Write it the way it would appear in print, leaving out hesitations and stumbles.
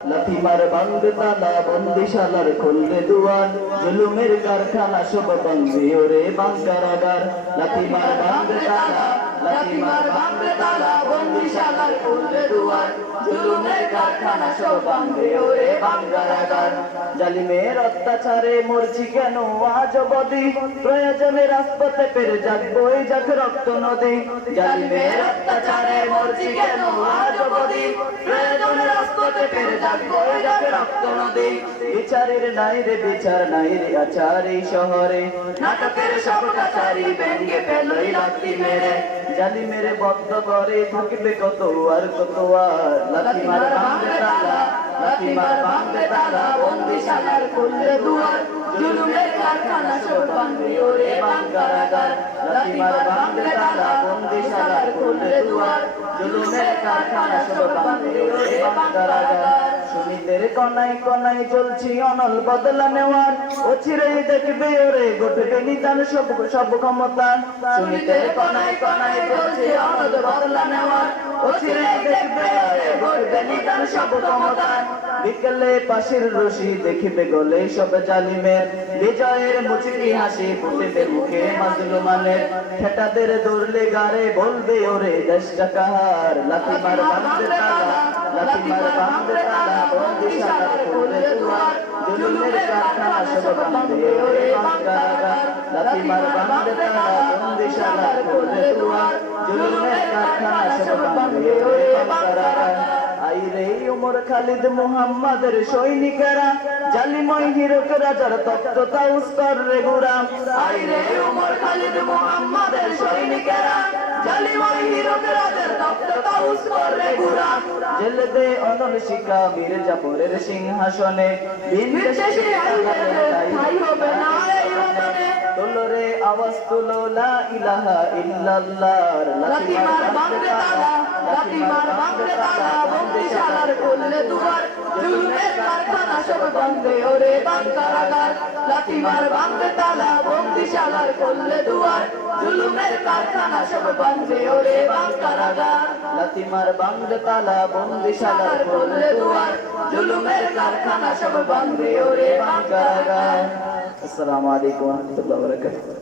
লাথিমার ভাঙবে তালা বন্দিশালার খুললে দুয়ার জুলুমের কারখানা সব বন্দী ওরে বাঙ্কারাগার লাথিমার ভাঙবে তালা লাথিমার ভাঙবে তালা বন্দিশালার খুললে দুয়ার জুলুমের কারখানা সব বন্দী ওরে বাঙ্কারাগার জালিমের অত্যাচারে মরছি কেন আজ অবধি প্রয়োজনে রাজপথে পেরে যাক বই যাক রক্ত নদী জালিমের অত্যাচারে মরছি কেন আজ অবধি প্রয়োজনে রাজপথে পেরে যাক বই যাক রক্ত নদী বিচারের নাই রে বিচার নাই রে আচার এই শহরে নাটকের সব কাছারি ভেঙে ফেলই লাথি মেরে জালিমের বদ্ধ করে থাকিবে কত আর কত আর লাথিমার ভাঙবে তালা লাথিমার ভাঙবে তালা বন্দিশালার খুললে দুয়ার জুলুমের কারখানা সব ভাঙবে ওরে বাঙ্কারাগার লাথিমার ভাঙবে তালা বন্দিশালার খুললে দুয়ার জুলুমের কারখানা সব ভাঙবে ওরে বাঙ্কারাগার সুমিতের কনাই কনাই চলছি অনল বদলা নেওয়ার ও চিরেই দেখবে ওরে ঘটবে নিদান সব ক্ষমতা সুমিতের কনাই কনাই চলছি অনল বদলা নেওয়ার ও চিরেই দেখবে ওরে ঘটবে নিদান সব ক্ষমতা বিকেলে পাশের রশি দেখিবে গলে সব জালিমের বিজয়ের মুচকি হাসি ফুটেবে মুখে মাজলুমানের ঠেটাদের দৌড়লে গারে বলবে ওরে দেশটা কাহার লাথিমার ভাঙবে তালা লাথিমার ভাঙবে তালা বন্দিশালার খুললে দুয়ার জুলুমের কারখানা সব ভাঙবে ওরে বাঙ্কারাগার লাথিমার ভাঙবে তালা বন্দিশালার খুললে দুয়ার জুলুমের কারখানা সব ভাঙবে ওরে বাঙ্কারাগার আইরে উমর খালিদ মুহাম্মাদের সৈনিকেরা জালিময় হিরক রাজার তপ্ততা উস্তর রে গুরা আইরে উমর খালিদ মুহাম্মাদের সৈনিকেরা জালিময় হিরক রাজার তপ্ততা উস্তর রে গুরা জেলে দে অনল শিকা বীর জাফরের সিংহাসনে দিন শেষে ঠাই হবে না এই ওজনে তোলরে আওয়াজ তুলো লা ইলাহা ইল্লাল্লাহ লাথিমার ভাঙবে তালা লাথিমার ভাঙবে তালা বন্দিশালার খুললে দুয়ার জুলুমের কারখানা সব ভাঙবে ওরে বাঙ্কারাগার লাথিমার ভাঙবে তালা বন্দিশালার খুললে দুয়ার জুলুমের কারখানা সব ভাঙবে ওরে বাঙ্কারাগার লাথিমার ভাঙবে তালা বন্দিশালার খুললে দুয়ার জুলুমের কারখানা সব ভাঙবে ওরে বাঙ্কারাগার। আসসালামু আলাইকুম ওয়া রাহমাতুল্লাহি ওয়া বারাকাতুহু।